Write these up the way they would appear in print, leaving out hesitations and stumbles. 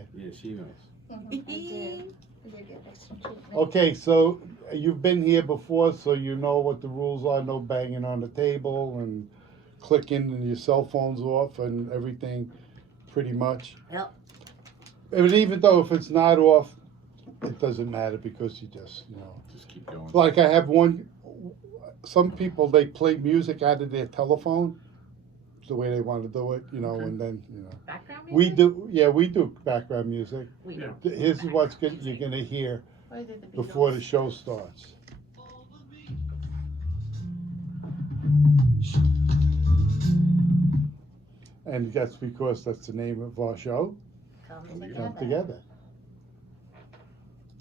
here. Yeah, she knows. I do. We did get extra treatment. Okay, so you've been here before, so you know what the rules are. No banging on the table and clicking and your cell phones off and everything, pretty much. Yep. And even though if it's not off, it doesn't matter because you just, Just keep going. Like I have some people, they play music out of their telephone. It's the way they want to do it, Okay. and then, Background music? we do background music. We Yeah. do. Here's what's good, you're going to hear Why did the before the Beatles- show starts. And that's because that's the name of our show, Come Come together. Come Together.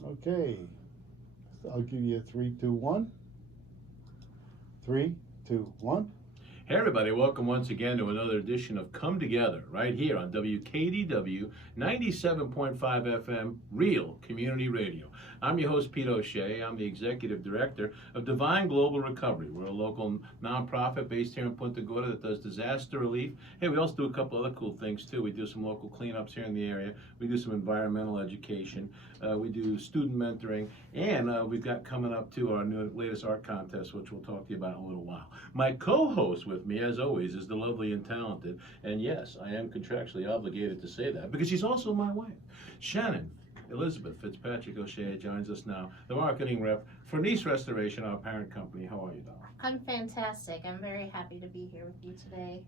Okay, I'll give you a 3, 2, 1. 3, 2, 1. Hey everybody, welcome once again to another edition of Come Together, right here on WKDW 97.5 FM, Real Community Radio. I'm your host, Pete O'Shea. I'm the Executive Director of Divine Global Recovery. We're a local nonprofit based here in Punta Gorda that does disaster relief. Hey, we also do a couple other cool things too. We do some local cleanups here in the area. We do some environmental education. We do student mentoring. And we've got coming up to our latest art contest, which we'll talk to you about in a little while. My co-host with me, as always, is the lovely and talented, and yes, I am contractually obligated to say that, because she's also my wife. Shannon Elizabeth Fitzpatrick O'Shea joins us now, the marketing rep for Nice Restoration, our parent company. How are you, darling? I'm fantastic. I'm very happy to be here with you today.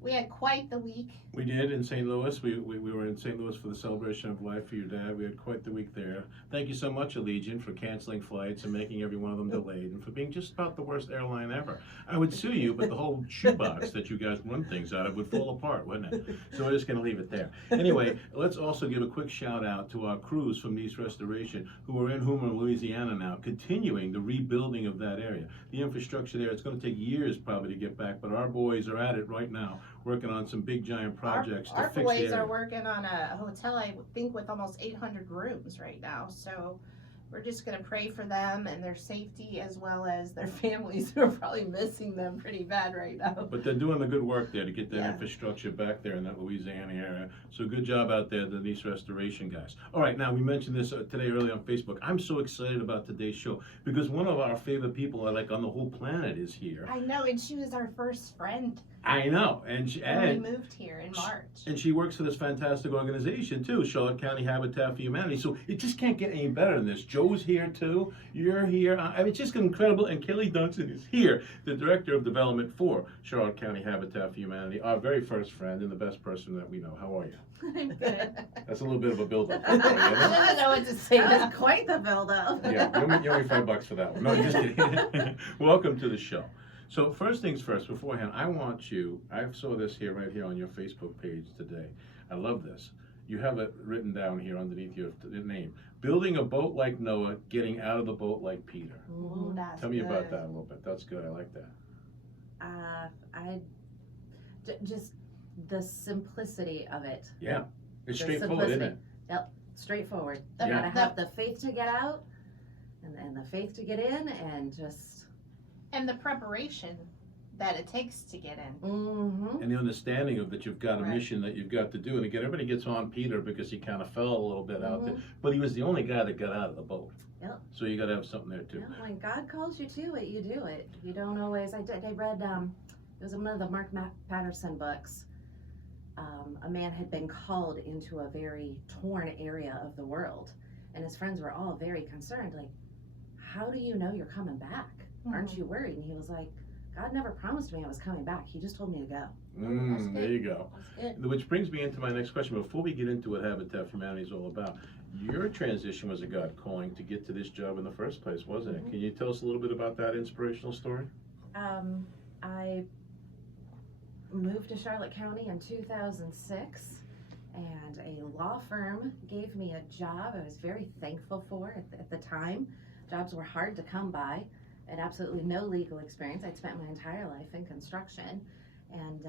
We had quite the week. We did in St. Louis. We were in St. Louis for the celebration of life for your dad. We had quite the week there. Thank you so much, Allegiant, for canceling flights and making every one of them delayed, and for being just about the worst airline ever. I would sue you, but the whole shoebox that you guys run things out of would fall apart, wouldn't it? So we're just going to leave it there. Anyway, let's also give a quick shout out to our crews from Nice Restoration, who are in Houma, Louisiana now, continuing the rebuilding of that area. The infrastructure there, it's going to take years probably to get back, but our boys are at it right now, working on some big giant projects to Our fix the boys area. are working on a hotel, I think, with almost 800 rooms right now. So we're just going to pray for them and their safety, as well as their families who are probably missing them pretty bad right now. But they're doing the good work there to get that Yeah. infrastructure back there in that Louisiana area. So good job out there, the Nice Restoration guys. All right, now we mentioned this today early on Facebook. I'm so excited about today's show because one of our favorite people, like on the whole planet, is here. I know, and she was our first friend I know, and when we moved here in March. and she works for this fantastic organization too, Charlotte County Habitat for Humanity. So it just can't get any better than this. Joe's here too. You're here. I mean, it's just incredible. And Kellie Dunson is here, the Director of Development for Charlotte County Habitat for Humanity, our very first friend and the best person that we know. How are you? I'm good. That's a little bit of a build-up. I don't know what to say. That was quite the build-up. Yeah, you owe me $5 for that one. No, just kidding. Welcome to the show. So first things first, beforehand, I saw this here, right here on your Facebook page today. I love this. You have it written down here underneath your name. Building a boat like Noah, getting out of the boat like Peter. Ooh, that's Tell me about good. that a little bit. That's good. I like that. Just the simplicity of it. Yeah. It's The straightforward, isn't it? simplicity. Yep, straightforward. The- You gotta the- have the faith to get out, and the faith to get in, and just. And the preparation that it takes to get in. Mm-hmm. And the understanding of that you've got a Right. mission that you've got to do. And again, everybody gets on Peter because he kind of fell a little bit out there. Mhm. But he was the only guy that got out of the boat. Yep. So you got to have something there too. Yeah, when God calls you to it, you do it. You don't always. I read. It was one of the Mark Patterson books. A man had been called into a very torn area of the world, and his friends were all very concerned. Like, how do you know you're coming back? Aren't you worried? And he was like, God never promised me I was coming back. He just told me to go. That's There good. you go. That's good. Which brings me into my next question. Before we get into what Habitat for Humanity is all about, your transition was a God calling to get to this job in the first place, wasn't it? Mhm. Can you tell us a little bit about that inspirational story? I moved to Charlotte County in 2006, and a law firm gave me a job I was very thankful for at the time. Jobs were hard to come by, and absolutely no legal experience. I'd spent my entire life in construction, and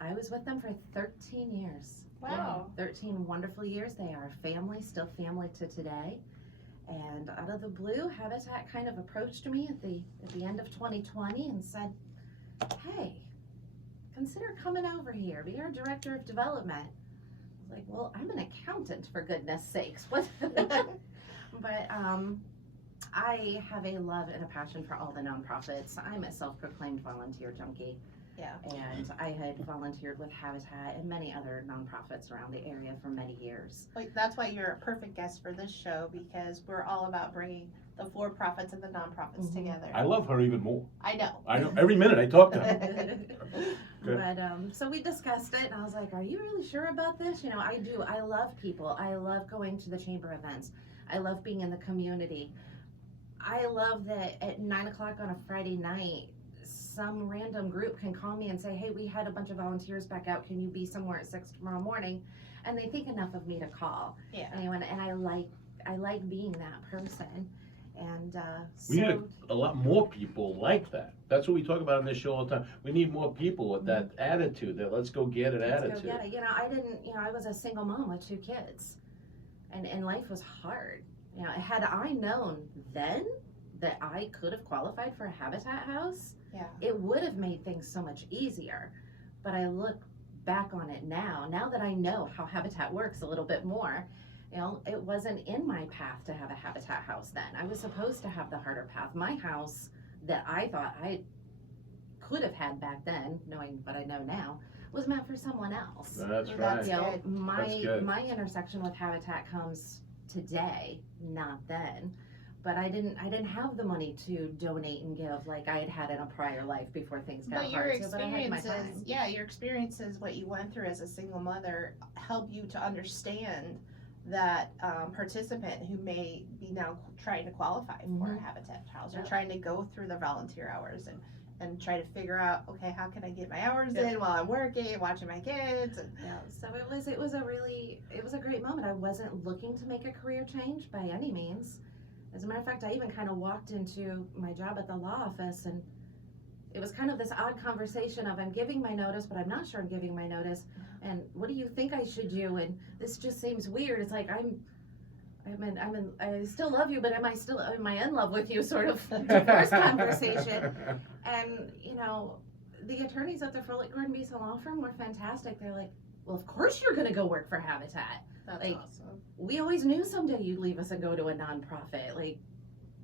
I was with them for 13 years. Wow. 13 wonderful years. They are family, still family to today. And out of the blue, Habitat kind of approached me at the end of 2020 and said, hey, consider coming over here, be our director of development. was like, well, I'm an accountant, for goodness sakes. What? But I have a love and a passion for all the nonprofits. I'm a self-proclaimed volunteer junkie. Yeah. And I had volunteered with Habitat and many other nonprofits around the area for many years. Like, that's why you're a perfect guest for this show, because we're all about bringing the for-profits and the nonprofits together. I love her even more. I know. I know. Every minute I talk to her. Good. But so we discussed it, and I was like, are you really sure about this? You know, I do. I love people. I love going to the chamber events. I love being in the community. I love that at 9 o'clock on a Friday night, some random group can call me and say, hey, we had a bunch of volunteers back out. Can you be somewhere at 6 tomorrow morning? And they think enough of me to call. Yeah. And I like being that person. And We need a lot more people like that. That's what we talk about on this show all the time. We need more people with that attitude, that let's go get it attitude. Let's go get it. You know, I was a single mom with 2 kids, and life was hard. You know, had I known then that I could have qualified for a Habitat house, Yeah. it would have made things so much easier. But I look back on it now that I know how Habitat works a little bit more. You know, it wasn't in my path to have a Habitat house then. I was supposed to have the harder path. My house that I thought I could have had back then, knowing what I know now, was meant for someone else. That's Well, right. that's You know, good. That's good. my intersection with Habitat comes today, not then. But I didn't have the money to donate and give like I had had in a prior life before things got But your hard. But I had my experiences, time. your experiences, what you went through as a single mother, help you to understand that participant who may be now trying to qualify for a Habitat house, or Yep. trying to go through the volunteer hours and try to figure out, okay, how can I get my hours Yep. in while I'm working, watching my kids? And, Yeah, so it was a great moment. I wasn't looking to make a career change by any means. As a matter of fact, I even kind of walked into my job at the law office, and it was kind of this odd conversation of, I'm giving my notice, but I'm not sure I'm giving my notice, and what do you think I should do? And this just seems weird. It's like I still love you, but am I in love with you? Sort of divorce conversation. And you know, the attorneys at the Froelich Gordon Beeson law firm were fantastic. They're like, well, of course you're going to go work for Habitat. that's Like, awesome. We always knew someday you'd leave us and go to a nonprofit. Like,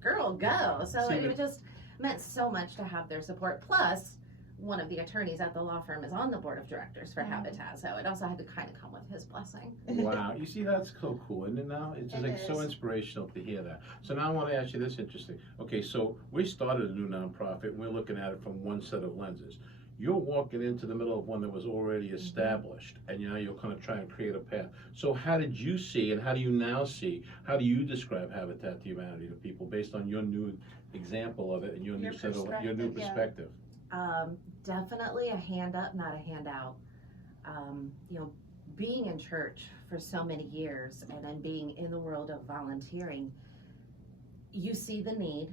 girl, go. So See, it just meant so much to have their support. Plus, one of the attorneys at the law firm is on the board of directors for Habitat, so it also had to kind of come with his blessing. Wow, you see, that's so cool, isn't it now? It's just It like so is. inspirational to hear that. So now I want to ask you this interesting. Okay, so we started a new nonprofit, and we're looking at it from one set of lenses. You're walking into the middle of one that was already established, and now you're going to try and create a path. So how did you see, and how do you now see, how do you describe Habitat to Humanity to people based on your new example of it and your new set of, your new perspective, yeah. perspective? Definitely a hand up, not a handout. You know, being in church for so many years and then being in the world of volunteering, you see the need,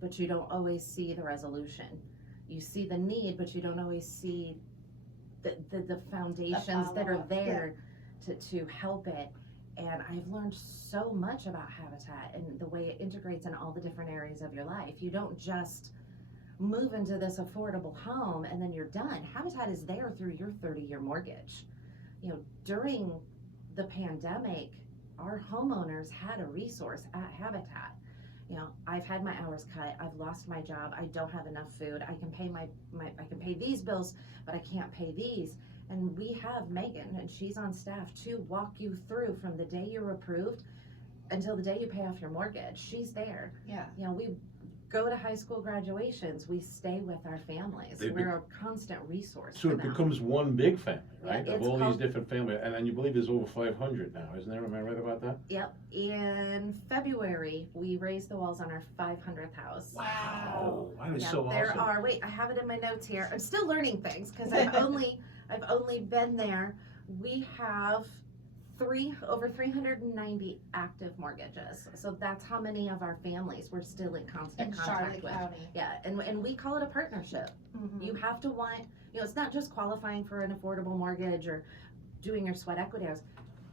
but you don't always see the resolution. You see the need, but you don't always see the foundations that are follow-up, there to help it. And I've learned so much about Habitat and the way it integrates in all the different areas of your life. You don't just move into this affordable home and then you're done. Habitat is there through your 30-year mortgage. You know, during the pandemic, our homeowners had a resource at Habitat. You know, I've had my hours cut, I've lost my job, I don't have enough food, I can pay I can pay these bills, but I can't pay these. And we have Megan, and she's on staff to walk you through from the day you're approved until the day you pay off your mortgage. She's there. Yeah. You know, we go to high school graduations, we stay with our families. We're a constant resource So for it them. becomes one big family, Yeah, right? Of it's all these called- different families, and you believe there's over 500 now, isn't there? Am I right about that? Yep. In February, we raised the walls on our 500th house. Wow, that is Yeah, so there awesome. are. Wait, I have it in my notes here. I'm still learning things because I've only been there. We have over 390 active mortgages. So that's how many of our families we're still in constant In contact Charlotte with. County. Yeah, and we call it a partnership. Mhm. You have to want, you know, it's not just qualifying for an affordable mortgage or doing your sweat equity hours.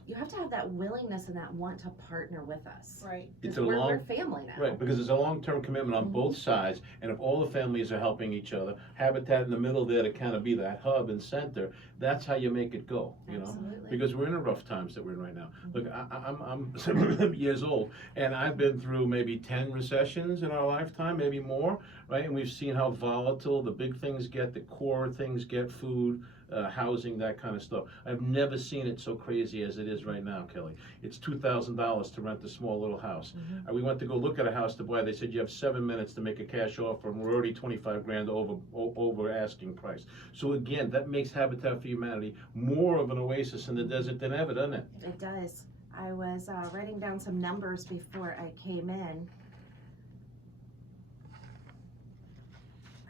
you have to have that willingness and that want to partner with us. Right. It's 'Cause a we're long, family now. right, because it's a long-term commitment on both sides, and if all the families are helping each other, Habitat in the middle there to kind of be that hub and center, that's how you make it go, you know? Absolutely. Because we're in the rough times that we're in right now. Look, I'm 7 years old, and I've been through maybe 10 recessions in our lifetime, maybe more, right? And we've seen how volatile the big things get, the core things get, food, housing, that kind of stuff. I've never seen it so crazy as it is right now, Kelly. It's $2,000 to rent a small little house. We went to go look at a house to buy. They said you have 7 minutes to make a cash offer, and we're already 25 grand over asking price. So again, that makes Habitat for Humanity more of an oasis in the desert than ever, doesn't it? It does. I was writing down some numbers before I came in.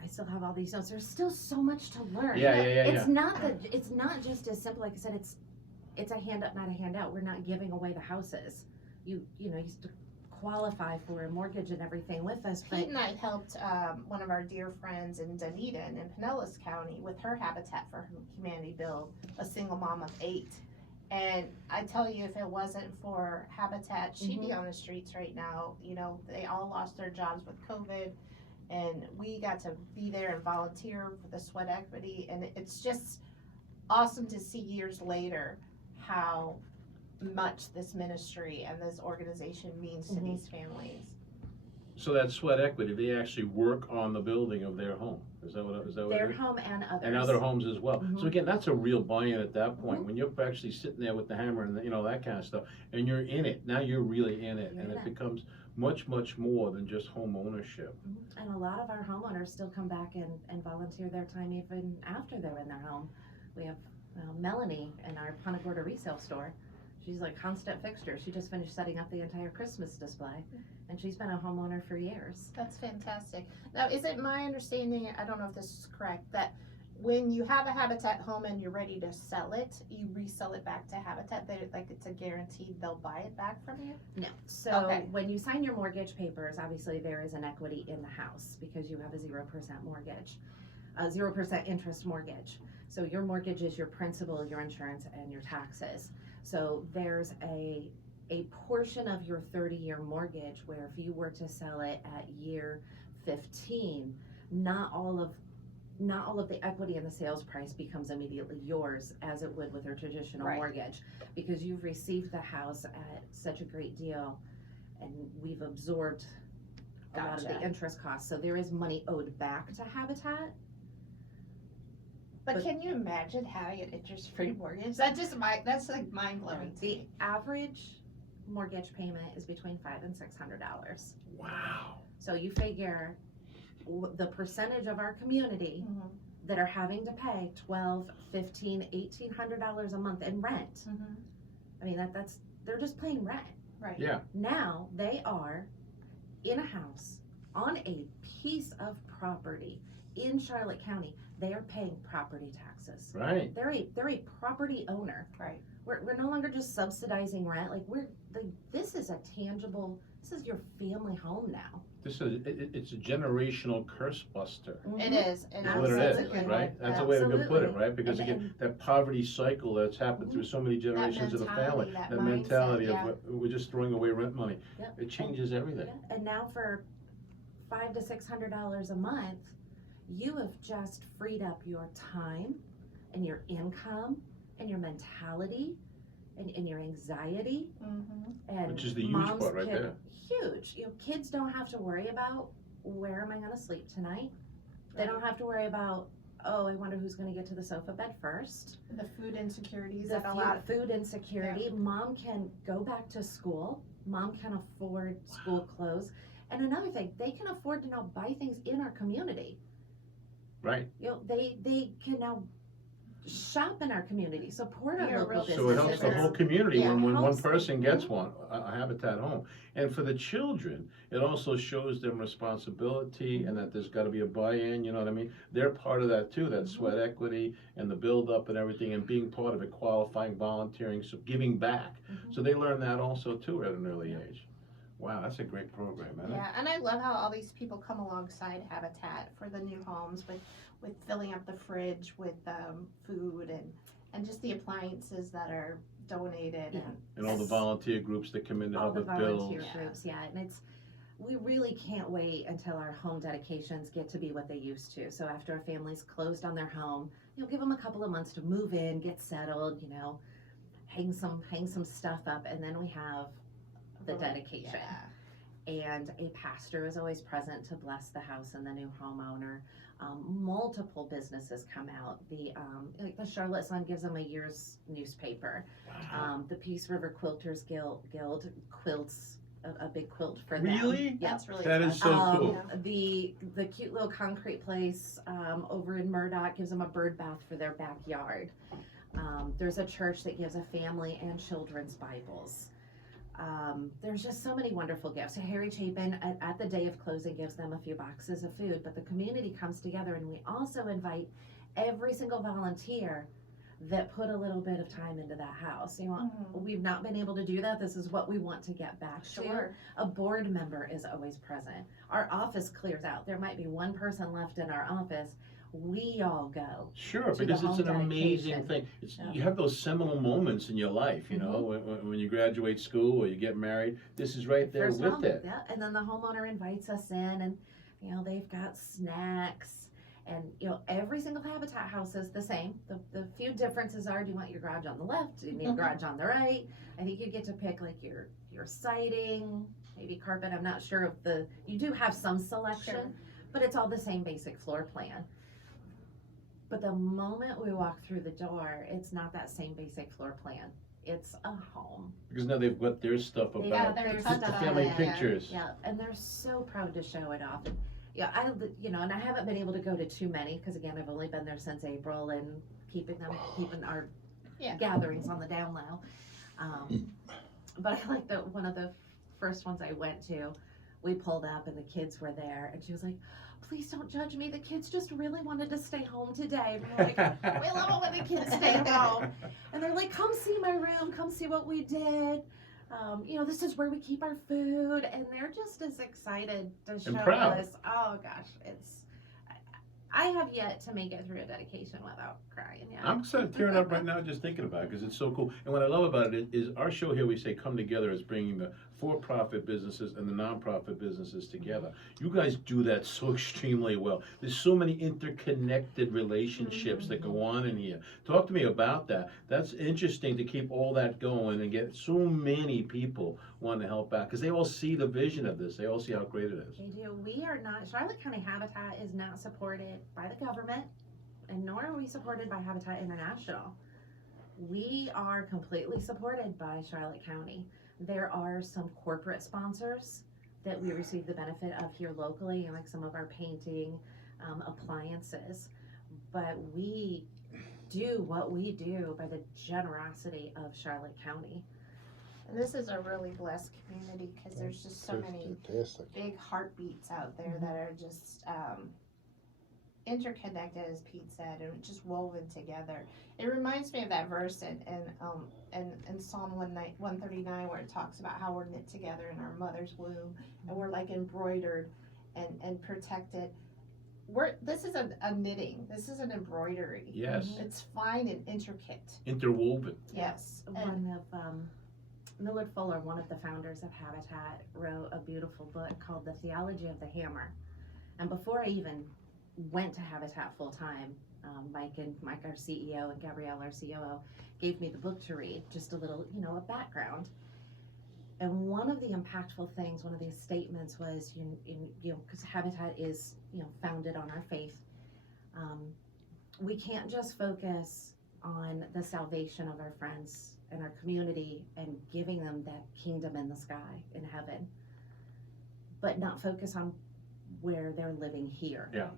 I still have all these notes. There's still so much to learn. Yeah. It's not just as simple. Like I said, it's a hand up, not a handout. We're not giving away the houses. You used to qualify for a mortgage and everything with us, but Pete and I helped one of our dear friends in Dunedin in Pinellas County with her Habitat for Humanity build, a single mom of 8. And I tell you, if it wasn't for Habitat, she'd be on the streets right now. You know, they all lost their jobs with COVID, and we got to be there and volunteer for the sweat equity. And it's just awesome to see years later how much this ministry and this organization means to these families. So that sweat equity, they actually work on the building of their home. Is that what their it is? home and others. And other homes as well. So again, that's a real buy-in at that point, when you're actually sitting there with the hammer and that kind of stuff, and you're in it. Now you're really in it, and it becomes much, much more than just home ownership. And a lot of our homeowners still come back and volunteer their time even after they're in their home. We have Melanie in our Punta Gorda resale store. She's a constant fixture. She just finished setting up the entire Christmas display, and she's been a homeowner for years. That's fantastic. Now, is it my understanding, I don't know if this is correct, that when you have a Habitat home and you're ready to sell it, you resell it back to Habitat? It's a guaranteed they'll buy it back from you? No. So Okay. when you sign your mortgage papers, obviously there is an equity in the house because you have a 0% mortgage, a 0% interest mortgage. So your mortgage is your principal, your insurance, and your taxes. So there's a portion of your 30-year mortgage where if you were to sell it at year 15, not all of the equity in the sales price becomes immediately yours as it would with a traditional mortgage, because you've received the house at such a great deal and we've absorbed a lot of the interest costs. So there is money owed back to Habitat. But can you imagine having an interest-free mortgage? That's mind-blowing to The me. average mortgage payment is between $500 and $600. Wow. So you figure the percentage of our community that are having to pay $1,200, $1,500, $1,800 a month in rent. I mean, they're just paying rent. Right. Yeah. Now they are in a house on a piece of property in Charlotte County. They are paying property taxes. Right. They're a property owner. Right. We're no longer just subsidizing rent. This is your family home now. It's a generational curse buster. It is. And That's what it is, absolutely. right? That's the way to put it, Absolutely. right? Because again, that poverty cycle that's happened through so many generations of the family, mentality, that that mindset, mentality yeah. of we're just throwing away rent money, Yep. it changes everything. Yeah. And now for $500 to $600 a month, you have just freed up your time and your income and your mentality and your anxiety. And Which is the huge moms part right there. Huge. Kids don't have to worry about where am I going to sleep tonight. They don't have to worry about, oh, I wonder who's going to get to the sofa bed first. The food insecurities The that a lot of food insecurity. Mom can go back to school. Mom can afford school clothes. And another thing, they can afford to now buy things in our community. Right. They can now shop in our community, support our Be a local real businesses. So it helps the whole community Yeah, when one helps person gets a Habitat home. And for the children, it also shows them responsibility and that there's got to be a buy-in, you know what I mean? They're part of that too, that sweat equity and the build-up and everything, and being part of it, qualifying, volunteering, so giving back. So they learn that also too at an early age. Wow, that's a great program, isn't it? Yeah, and I love how all these people come alongside Habitat for the new homes with filling up the fridge with food and just the appliances that are donated, Yeah. And all the volunteer groups that come in to all help the with bills. volunteer groups, yeah, and we really can't wait until our home dedications get to be what they used to. So after a family's closed on their home, give them a couple of months to move in, get settled, hang some stuff up, and then we have the dedication. And a pastor is always present to bless the house and the new homeowner. Multiple businesses come out. The Charlotte Sun gives them a year's newspaper. Wow. The Peace River Quilters Guild quilts a big quilt for them. Really? Yeah. That's really That fun. is so cool. The cute little concrete place over in Murdoch gives them a bird bath for their backyard. There's a church that gives a family and children's Bibles. There's just so many wonderful gifts. Harry Chapin at the day of closing gives them a few boxes of food, but the community comes together, and we also invite every single volunteer that put a little bit of time into that house. We've not been able to do that. This is what we want to get back to. Sure. A board member is always present. Our office clears out. There might be one person left in our office. We all go. Sure, to the because it's home an amazing dedication. thing. Yeah. You have those seminal moments in your life, when you graduate school or you get married. This is right there First with moment, it. yeah. And then the homeowner invites us in, and they've got snacks. And every single Habitat house is the same. The few differences are: do you want your garage on the left? Do you need a garage on the right? I think you get to pick like your siding, maybe carpet. I'm not sure if you do have some selection, Sure. but it's all the same basic floor plan. But the moment we walk through the door, it's not that same basic floor plan. It's a home. Because now they've got their stuff They've about got their the stuff, family yeah. pictures. Yeah, and they're so proud to show it off. And and I haven't been able to go to too many because again, I've only been there since April and keeping our gatherings on the down low. But I like one of the first ones I went to. We pulled up and the kids were there, and she was like, "Please don't judge me. The kids just really wanted to stay home today." And we're like, "We love it when the kids stay home." And they're like, "Come see my room. Come see what we did. This is where we keep our food." And they're just as excited to show proud. us. Oh gosh, I have yet to make it through a dedication without crying. Yeah. I'm sort of tearing up right now just thinking about it because it's so cool. And what I love about it is our show here, we say come together, is bringing the for-profit businesses and the non-profit businesses together. You guys do that so extremely well. There's so many interconnected relationships that go on in here. Talk to me about that. That's interesting to keep all that going and get so many people wanting to help out because they all see the vision of this. They all see how great it is. They do. Charlotte County Habitat is not supported by the government, and nor are we supported by Habitat International. We are completely supported by Charlotte County. There are some corporate sponsors that we receive the benefit of here locally, like some of our painting appliances, but we do what we do by the generosity of Charlotte County. And this is a really blessed community because there's just so many Fantastic. big heartbeats out there that are just interconnected, as Pete said, and just woven together. It reminds me of that verse in Psalm 139 where it talks about how we're knit together in our mother's womb and we're like embroidered and protected. This is a knitting. This is an embroidery. Yes. It's fine and intricate. Interwoven. Yes. One of Millard Fuller, one of the founders of Habitat, wrote a beautiful book called The Theology of the Hammer. And before I even went to Habitat full time, Mike, our CEO, and Gabrielle, our COO, gave me the book to read, just a little, a background. And one of the impactful things, one of these statements was, because Habitat is, founded on our faith, we can't just focus on the salvation of our friends and our community and giving them that kingdom in the sky, in heaven, but not focus on where they're living here. Yeah.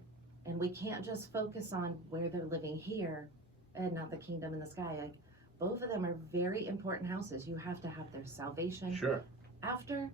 And we can't just focus on where they're living here and not the kingdom in the sky. Like, both of them are very important houses. You have to have their salvation Sure. after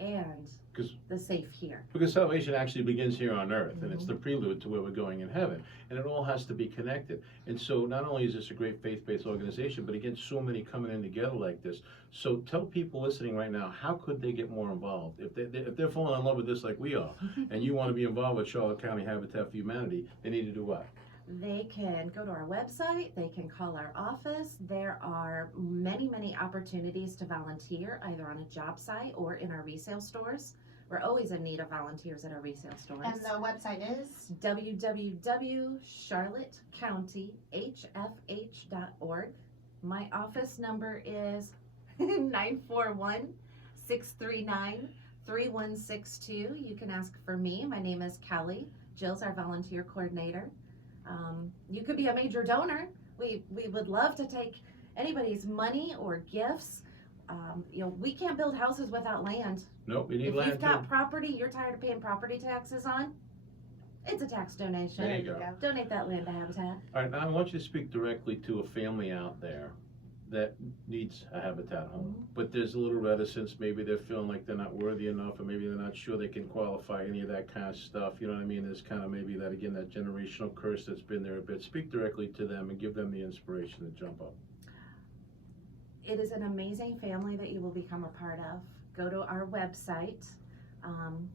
and 'Cause- the safe here. Because salvation actually begins here on earth, and it's the prelude to where we're going in heaven. And it all has to be connected. And so not only is this a great faith-based organization, but again, so many coming in together like this. So tell people listening right now, how could they get more involved? If they're falling in love with this like we are, and you want to be involved with Charlotte County Habitat for Humanity, they need to do what? they can go to our website, they can call our office. There are many, many opportunities to volunteer, either on a job site or in our resale stores. We're always in need of volunteers at our resale stores. And the website is? www.charlottecountyyhfh.org. My office number is 941-639-3162. You can ask for me. My name is Kellie. Jill's our volunteer coordinator. You could be a major donor. We would love to take anybody's money or gifts. We can't build houses without land. Nope, we need If land you've got property you're tired of paying property taxes on, it's a tax donation. There you go. Donate that land to Habitat. All right, now I want you to speak directly to a family out there that needs a Habitat home, but there's a little reticence. Maybe they're feeling like they're not worthy enough, or maybe they're not sure they can qualify, any of that kind of stuff. You know what I mean? There's kind of maybe that, again, that generational curse that's been there a bit. Speak directly to them and give them the inspiration to jump up. It is an amazing family that you will become a part of. Go to our website,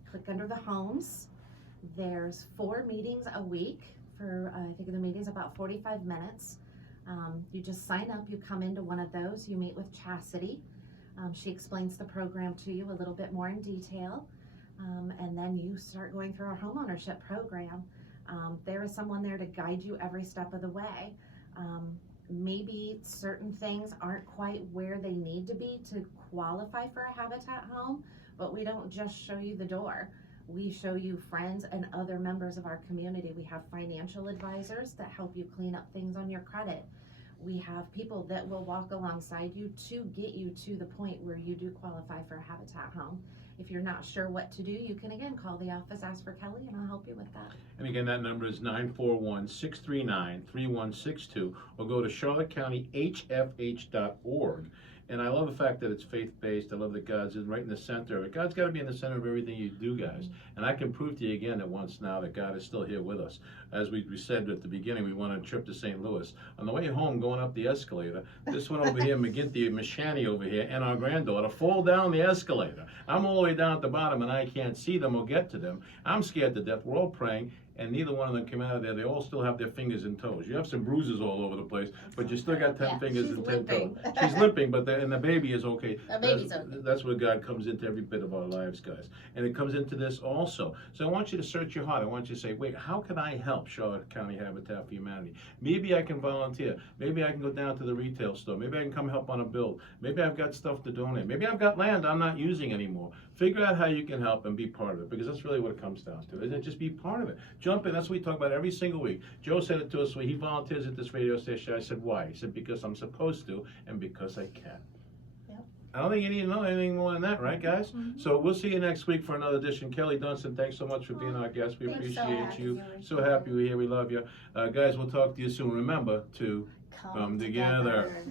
click under the homes. There's 4 meetings a week for, I think the meeting's about 45 minutes. You just sign up, you come into one of those, you meet with Chastity. She explains the program to you a little bit more in detail. And then you start going through our homeownership program. There is someone there to guide you every step of the way. Maybe certain things aren't quite where they need to be to qualify for a Habitat home, but we don't just show you the door. We show you friends and other members of our community. We have financial advisors that help you clean up things on your credit. We have people that will walk alongside you to get you to the point where you do qualify for a Habitat home. If you're not sure what to do, you can again call the office, ask for Kellie, and I'll help you with that. And again, that number is 941-639-3162, or go to charlottecountyyhfh.org. And I love the fact that it's faith-based. I love that God's right in the center of it. God's got to be in the center of everything you do, guys. And I can prove to you again that once now that God is still here with us. As we said at the beginning, we went on a trip to St. Louis. On the way home, going up the escalator, this one over here, McGinty, Mashani over here, and our granddaughter fall down the escalator. I'm all the way down at the bottom, and I can't see them or get to them. I'm scared to death. We're all praying. And neither one of them came out of there. They all still have their fingers and toes. You have some bruises all over the place, but you still got 10 fingers and 10 toes. She's limping, but and the baby is okay. The baby's okay. That's where God comes into every bit of our lives, guys. And it comes into this also. So I want you to search your heart. I want you to say, wait, how can I help Charlotte County Habitat for Humanity? Maybe I can volunteer. Maybe I can go down to the retail store. Maybe I can come help on a build. Maybe I've got stuff to donate. Maybe I've got land I'm not using anymore. Figure out how you can help and be part of it, because that's really what it comes down to, isn't it? Just be part of it. Jump in. That's what we talk about every single week. Joe said it to us when he volunteers at this radio station. I said, why? He said, because I'm supposed to and because I can. Yep. I don't think you need to know anything more than that, right, guys? So we'll see you next week for another edition. Kellie Dunson, thanks so much for being our guest. We Thanks so appreciate much. you. So happy we're here. We love you. Guys, we'll talk to you soon. Remember to come together.